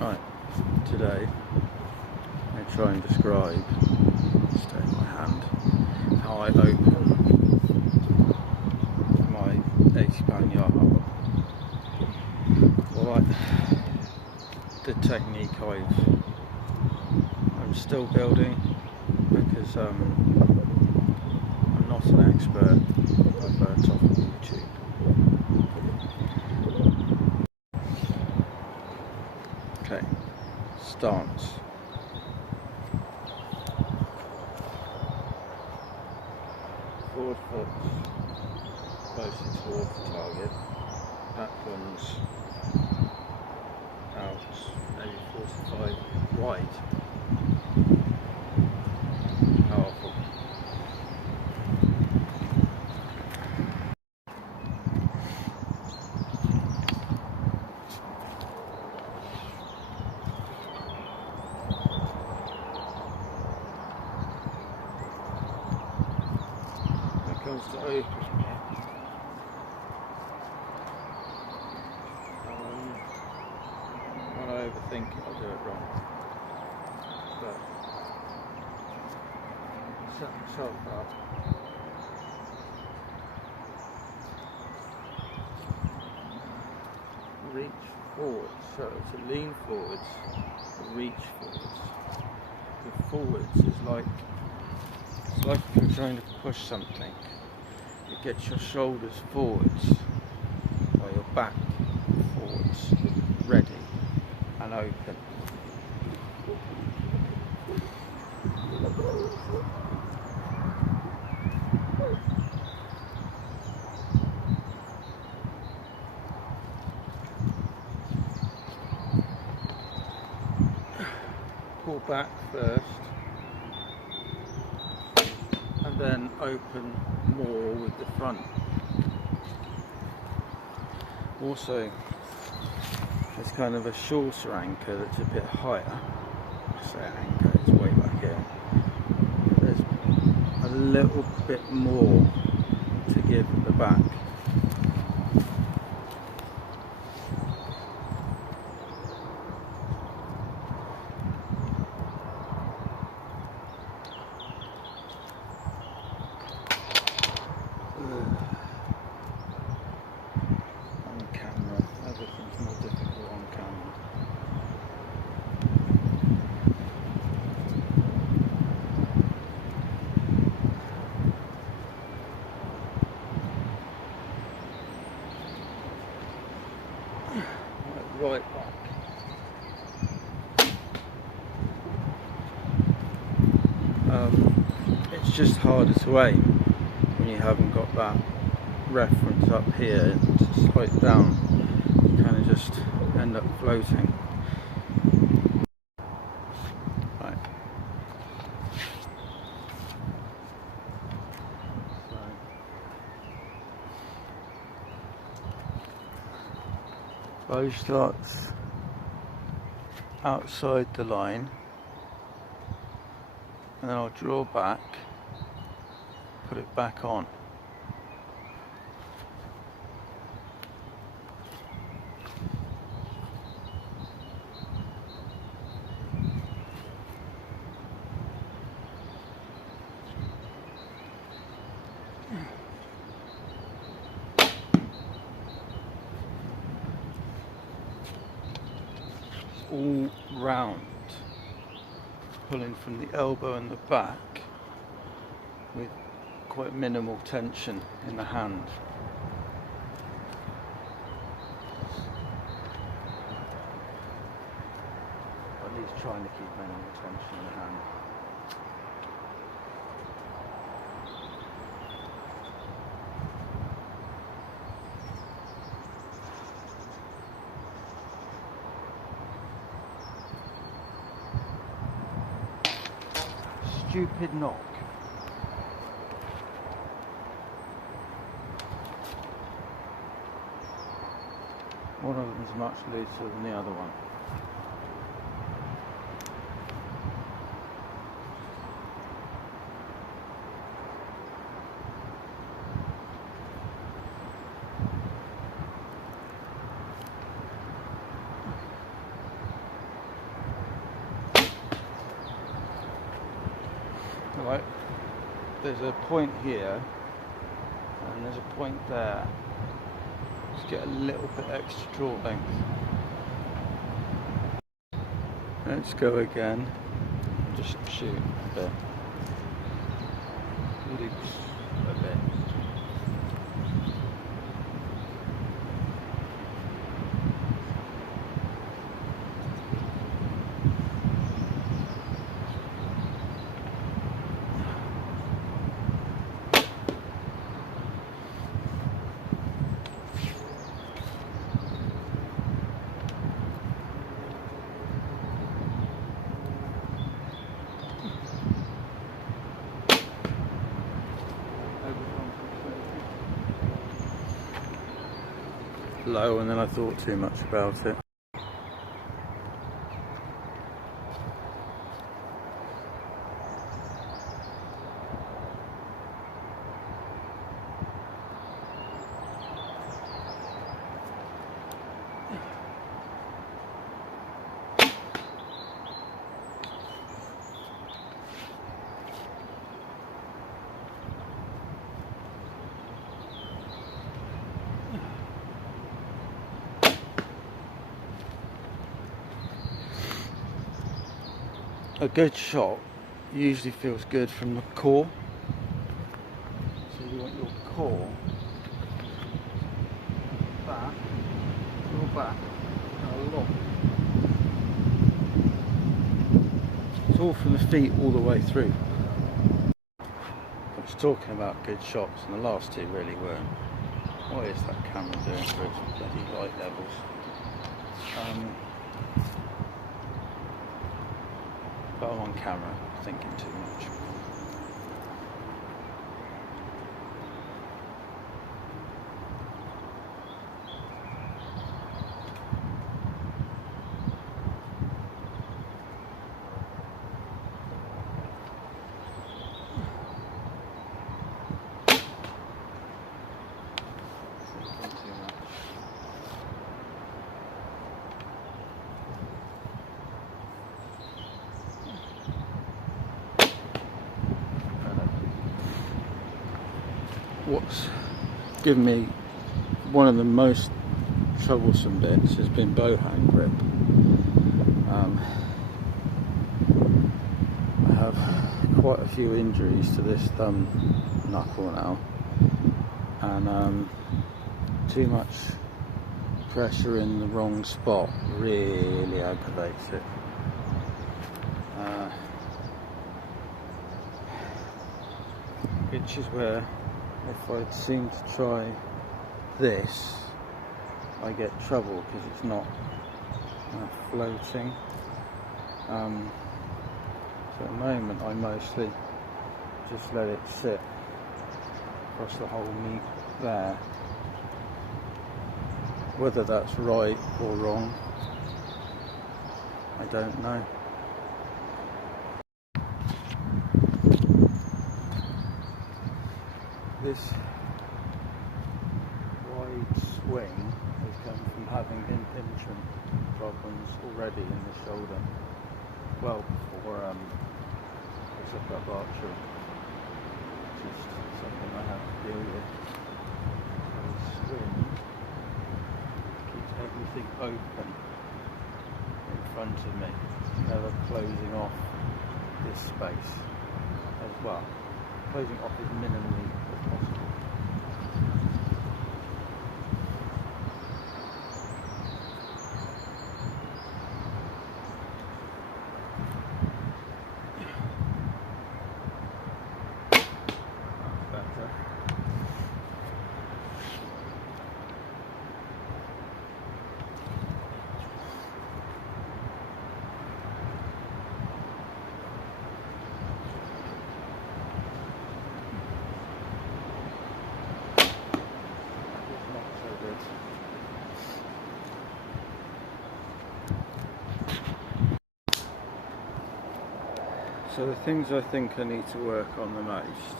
Right, today I try and describe, stay in my hand, how I open my 80-pound Yarha. Well, the technique I'm still building because I'm not an expert. I've learnt off of YouTube. Okay, stance. Forward foot closer towards the target. Back one's out, maybe 45 wide. Powerful. Comes to open here. When I overthink it, I'll do it wrong. But set myself up. Reach forward. So to lean forwards, reach forwards. The forwards is like it's like if you're trying to push something. It gets your shoulders forwards, or your back forwards, ready and open. Pull back first, and then open more with the front. Also, there's kind of a shorter anchor that's a bit higher. I say anchor, it's way back here. There's a little bit more to give at the back. Right back. It's just harder to aim when you haven't got that reference up here to slope down. You kind of just end up floating. Right. Bow starts outside the line, and then I'll draw back, put it back on. All round, pulling from the elbow and the back with quite minimal tension in the hand. At least trying to keep minimal tension in the hand. Stupid knock. One of them is much looser than the other one. right? There's a point here and there's a point there. Just get a little bit extra draw length. Let's go again. Just shoot a bit. Loops a bit. Low, and then I thought too much about it. A good shot usually feels good from the core. So you want your core back, your back, and a lot. It's all from the feet all the way through. I was talking about good shots, and the last two really weren't. What is that camera doing for its bloody light levels? But I'm on camera, thinking too much. What's given me one of the most troublesome bits has been bow hand grip. I have quite a few injuries to this thumb knuckle now, and too much pressure in the wrong spot really aggravates it. Which is where, if I seem to try this, I get trouble because it's not floating. So at the moment I mostly just let it sit across the whole meat there. Whether that's right or wrong, I don't know. This wide swing has come from having impingement problems already in the shoulder. Well, before I took up archery, just something I have to deal with. So the swing keeps everything open in front of me, never closing off this space as well. Closing off as minimally as possible. That's better. So the things I think I need to work on the most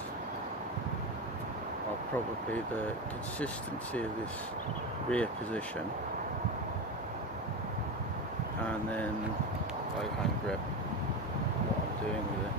are probably the consistency of this rear position, and then bow hand grip, what I'm doing with it.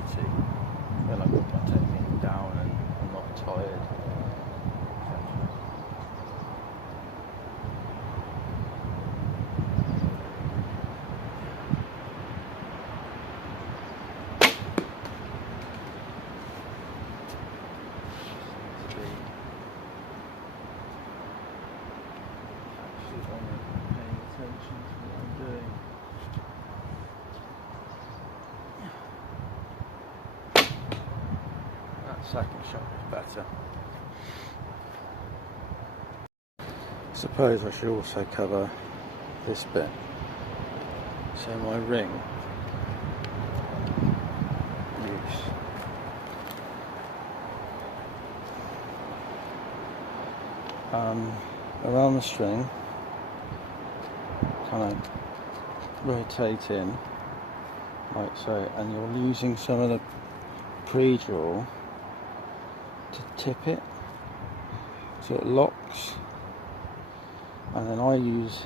weighty, then I've got my technique down and I'm not tired, etc. Second shot is better. Suppose I should also cover this bit. So my ring use. Around the string, kind of rotate in like so, and you're using some of the pre-draw to tip it so it locks, and then I use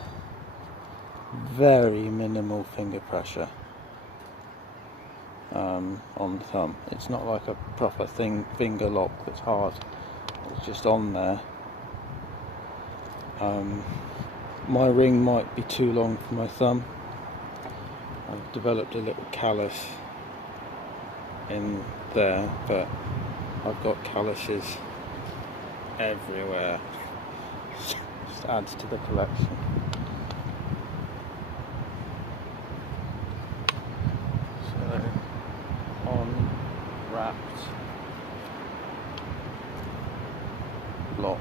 very minimal finger pressure on the thumb. It's not like a proper finger lock that's hard, it's just on there. My ring might be too long for my thumb. I've developed a little callus in there, but I've got calluses everywhere. Just adds to the collection. So, on, wrapped, locked.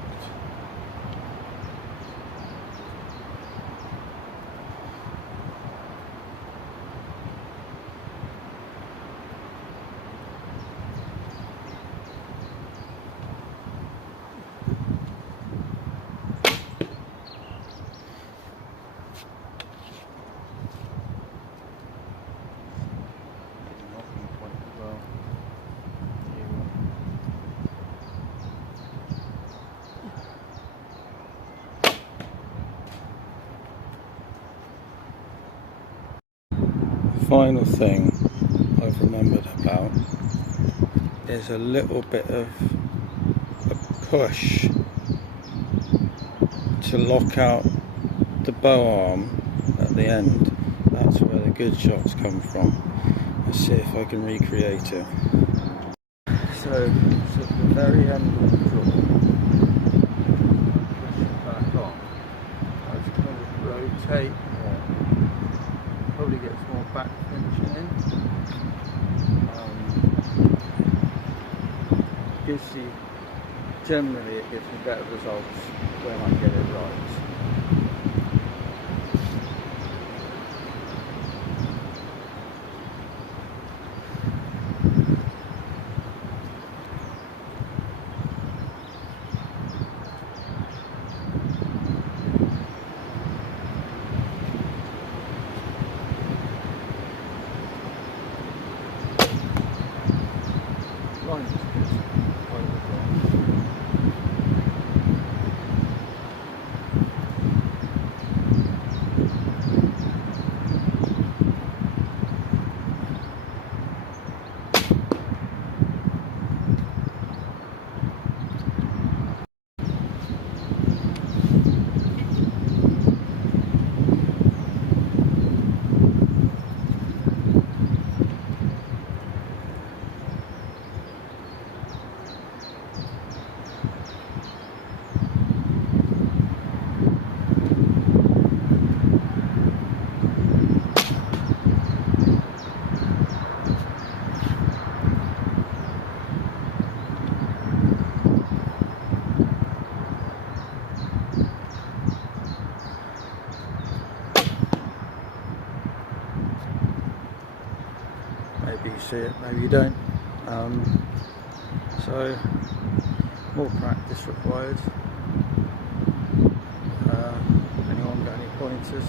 Final thing I've remembered about is a little bit of a push to lock out the bow arm at the end. That's where the good shots come from. Let's see if I can recreate it. So it's at the very end of the draw. Push it back on. I just kind of rotate more. Probably gets more back pinching in. Generally it gives me better results when I get it right. Line is good. Maybe you see it, maybe you don't. So more practice required. Anyone got any pointers?